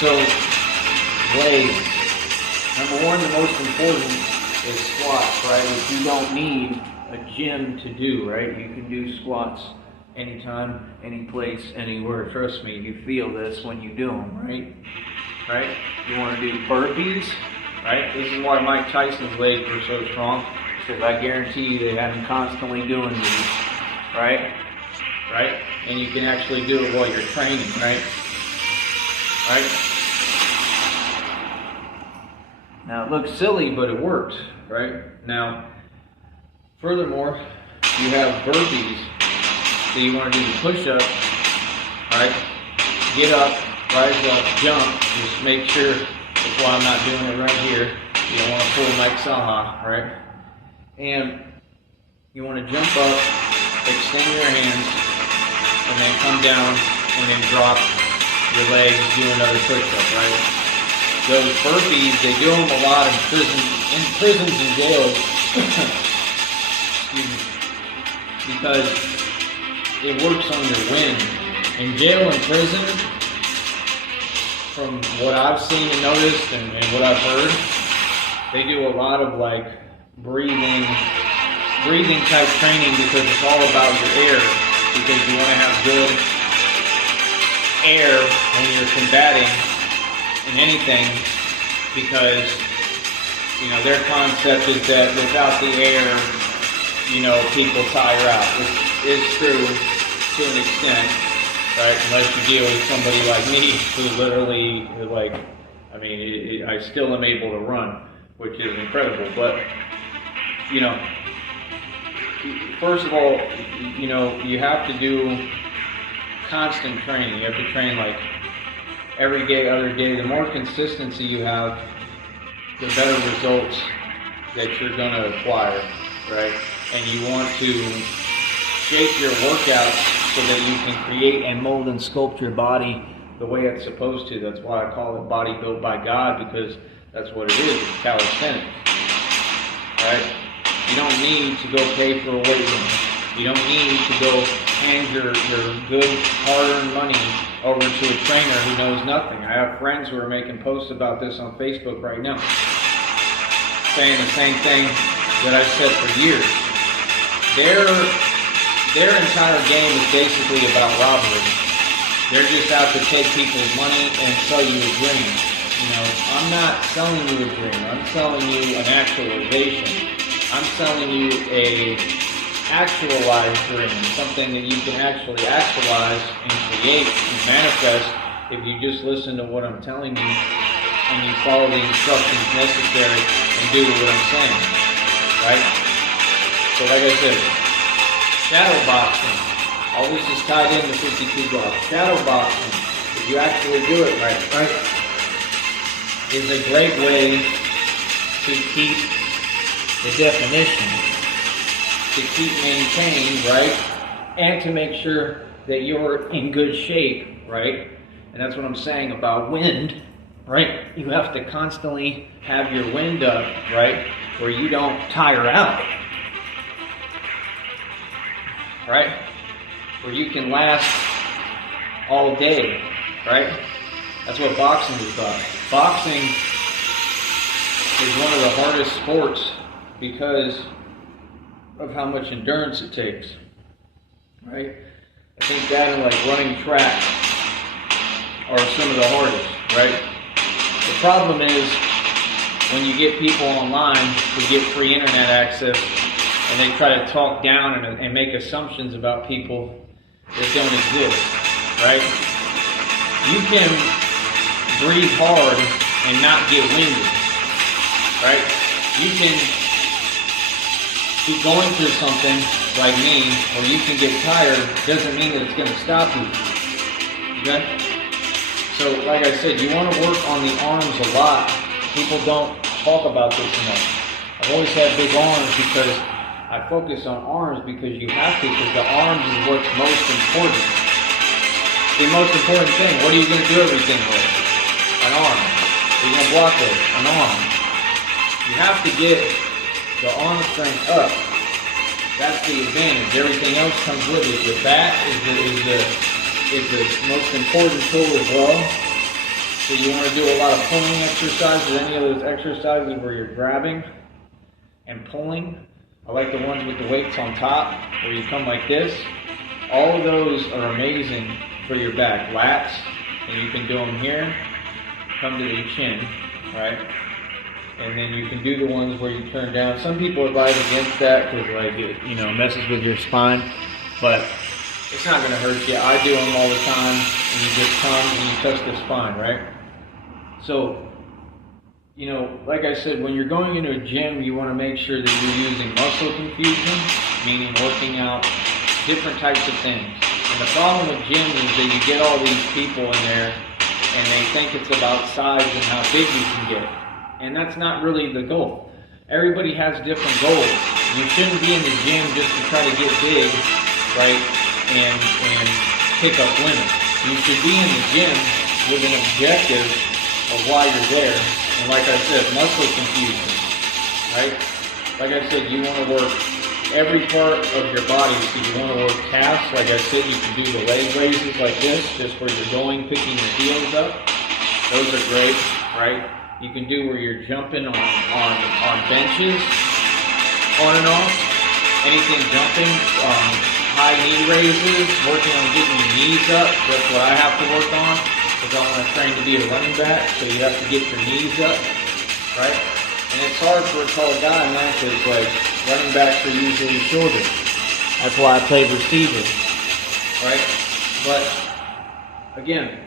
So, legs. Number one, the most important is squats, right? Which you don't need a gym to do, right? You can do squats anytime, any place, anywhere. Trust me, you feel this when you do them, right? Right? You want to do burpees, right? This is why Mike Tyson's legs were so strong, because I guarantee you they had him constantly doing these, right? Right? And you can actually do it while you're training, right? Right? Now it looks silly, but it works, right? Now, furthermore, you have burpees. So you want to do the push-up, right? Get up, rise up, jump. Just make sure, that's why I'm not doing it right here. You don't want to pull Mike Saha, right? And you want to jump up, extend your hands, and then come down, and then drop your legs, do another push-up, right? Those burpees, they do them a lot in prisons and jails. Excuse me. Because it works on your wind. In jail and prison, from what I've seen and noticed and what I've heard, they do a lot of like breathing type training, because it's all about your air. Because you want to have good air when you're combating in anything, because their concept is that without the air, people tire out, which is true to an extent, right? Unless you deal with somebody like me who literally, I still am able to run, which is incredible. But, first of all, you have to do constant training. You have to train like every day, other day. The more consistency you have, the better results that you're going to acquire, right? And you want to shape your workouts so that you can create and mold and sculpt your body the way it's supposed to. That's why I call it Body Built by God, because that's what it is. It's calisthenics, right? You don't need to go pay for a weight room. You don't need to go hand your good hard-earned money over to a trainer who knows nothing. I have friends who are making posts about this on Facebook right now, saying the same thing that I've said for years. Their entire game is basically about robbery. They're just out to take people's money and sell you a dream. I'm not selling you a dream. I'm selling you an actualization. I'm selling you a actualized dream, something that you can actually actualize and create and manifest if you just listen to what I'm telling you and you follow the instructions necessary and do what I'm saying, right? So like I said, shadow boxing, all this is tied into 52 blocks. Shadow boxing, if you actually do it right, is a great way to keep the definition, to keep maintained, right? And to make sure that you're in good shape, right? And that's what I'm saying about wind, right? You have to constantly have your wind up, right? Where you don't tire out, right? Where you can last all day, right? That's what boxing is about. Boxing is one of the hardest sports because of how much endurance it takes, right? I think that and like running track are some of the hardest, right? The problem is when you get people online who get free internet access and they try to talk down and make assumptions about people that don't exist, right? You can breathe hard and not get winded, right? You can be going through something like me, or you can get tired, doesn't mean that it's going to stop you, okay? So, like I said, you want to work on the arms a lot. People don't talk about this enough. I've always had big arms because I focus on arms because you have to, because the arms is what's most important. The most important thing, what are you going to do everything with? An arm. What are you going to block with? An arm. You have to get the arm strength up. That's the advantage. Everything else comes with it. Your back is the most important tool as well. So you want to do a lot of pulling exercises, any of those exercises where you're grabbing and pulling. I like the ones with the weights on top, where you come like this. All of those are amazing for your back. Lats, and you can do them here, come to the chin, right? And then you can do the ones where you turn down. Some people advise against that because, like, it, you know, messes with your spine, but it's not going to hurt you. I do them all the time, and you just come and you touch the spine, right? So, you know, like I said, when you're going into a gym, you want to make sure that you're using muscle confusion, meaning working out different types of things. And the problem with gyms is that you get all these people in there, and they think it's about size and how big you can get. And that's not really the goal. Everybody has different goals. You shouldn't be in the gym just to try to get big, right, and pick up women. You should be in the gym with an objective of why you're there. And like I said, muscle confusion, right? Like I said, you want to work every part of your body. So you want to work calves. Like I said, you can do the leg raises like this, just where you're going, picking your heels up. Those are great, right? You can do where you're jumping on benches, on and off. Anything jumping, high knee raises, working on getting your knees up. That's what I have to work on, because I want to train to be a running back, so you have to get your knees up, right? And it's hard for a tall guy, man, because, like, running backs are usually shorter. That's why I play receiver, right? But, again,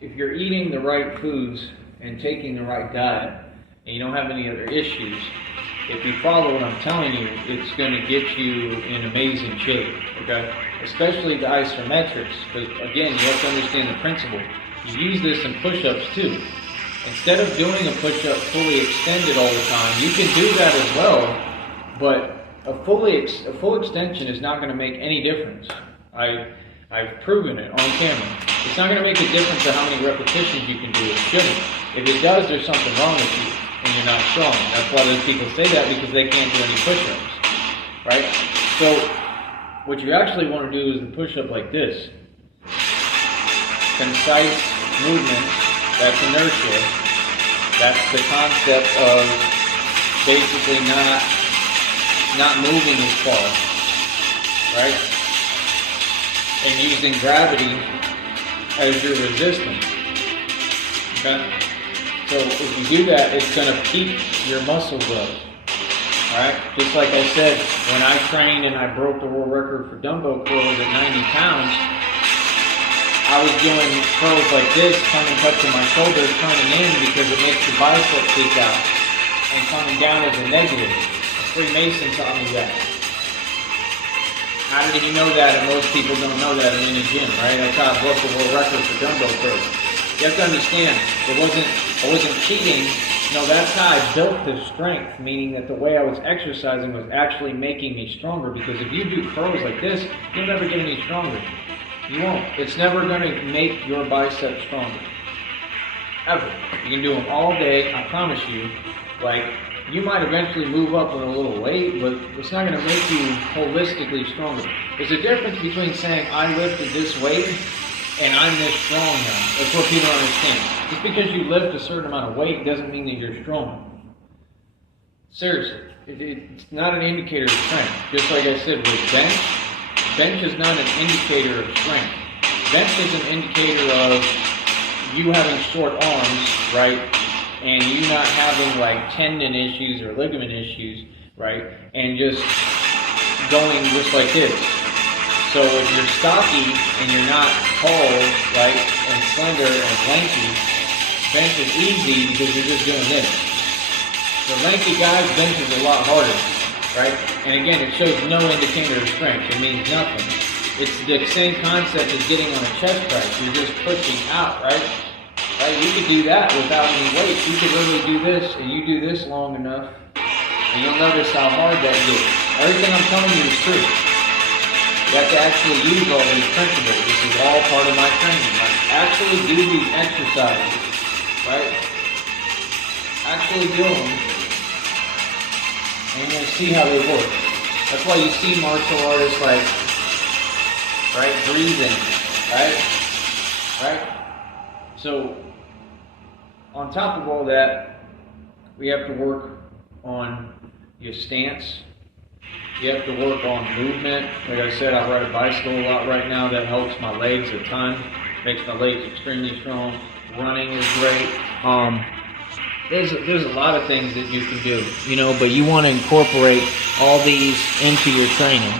if you're eating the right foods and taking the right diet, and you don't have any other issues, if you follow what I'm telling you, it's going to get you in amazing shape, okay? Especially the isometrics, because, again, you have to understand the principle. You use this in push-ups, too. Instead of doing a push-up fully extended all the time, you can do that as well, but a full extension is not going to make any difference. I've proven it on camera. It's not going to make a difference to how many repetitions you can do. It shouldn't. If it does, there's something wrong with you, and you're not strong. That's why those people say that, because they can't do any push-ups, right? So what you actually want to do is the push-up like this. Concise movement, that's inertia. That's the concept of basically not moving as far, right? And using gravity as your resistance, okay? So if you do that, it's going to peak your muscle growth, alright? Just like I said, when I trained and I broke the world record for dumbbell curls at 90 pounds, I was doing curls like this, coming up to my shoulders, turning in, because it makes your bicep peek out, and coming down as a negative. A Freemason taught me that. How did you know that? And most people don't know that in a gym, right? That's how I broke the world record for dumbbell curls. You have to understand, I wasn't cheating. No, that's how I built the strength, meaning that the way I was exercising was actually making me stronger. Because if you do curls like this, you'll never get any stronger. You won't. It's never going to make your biceps stronger. Ever. You can do them all day, I promise you. Like, you might eventually move up with a little weight, but it's not going to make you holistically stronger. There's a difference between saying, I lifted this weight, and I'm this strong now. That's what people don't understand. Just because you lift a certain amount of weight doesn't mean that you're strong. Seriously. It's not an indicator of strength. Just like I said with bench is not an indicator of strength. Bench is an indicator of you having short arms, right? And you not having like tendon issues or ligament issues, right? And just going just like this. So if you're stocky and you're not tall, right, and slender and lanky, bench is easy because you're just doing this. For lanky guys, bench is a lot harder, right? And again, it shows no indicator of strength. It means nothing. It's the same concept as getting on a chest press. You're just pushing out, right? Right? You could do that without any weight. You could literally do this, and you do this long enough, and you'll notice how hard that gets. Everything I'm telling you is true. You have to actually use all these principles. This is all part of my training. Like, actually do these exercises, right? Actually do them, and you'll see how they work. That's why you see martial artists like, right, breathing, right? So on top of all that, we have to work on your stance. You have to work on movement. Like I said, I ride a bicycle a lot right now. That helps my legs a ton. Makes my legs extremely strong. Running is great. There's a lot of things that you can do, but you want to incorporate all these into your training.